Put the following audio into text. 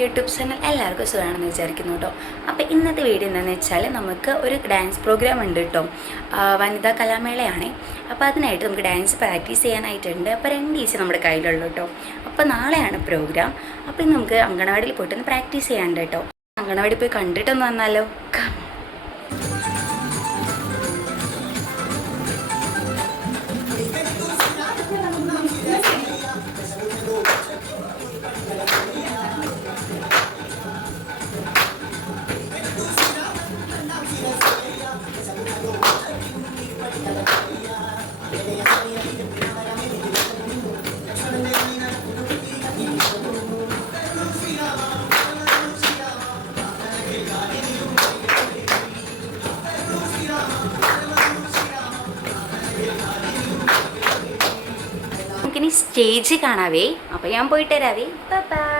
YouTube channel എല്ലാവർക്കും സുഖമാണെന്ന് വിചാരിക്കുന്നു കേട്ടോ. അപ്പോൾ ഇന്നത്തെ വീഡിയോ എന്താണെന്ന് വെച്ചാൽ നമുക്ക് ഒരു ഡാൻസ് പ്രോഗ്രാം ഉണ്ട് കേട്ടോ. വനിതാ കലാമേളയാണ്. അപ്പോൾ അതിനായിട്ട് നമുക്ക് ഡാൻസ് പ്രാക്ടീസ് ചെയ്യാനായിട്ടുണ്ട്. അപ്പോൾ 2 ദിവസം നമ്മുടെ കയ്യിലുള്ളൂ കേട്ടോ. അപ്പോൾ നാളെയാണ് പ്രോഗ്രാം. അപ്പോൾ ഇന്ന് നമുക്ക് അങ്കണവാടിയിൽ പോയിട്ടൊന്ന് പ്രാക്ടീസ് ചെയ്യാനുണ്ട് കേട്ടോ. അങ്കണവാടി പോയി കണ്ടിട്ടൊന്ന് വന്നാലോ? നമുക്കിനി സ്റ്റേജ് കാണാവേ. അപ്പോൾ ഞാൻ പോയിട്ട് വരാവേ. ബൈ.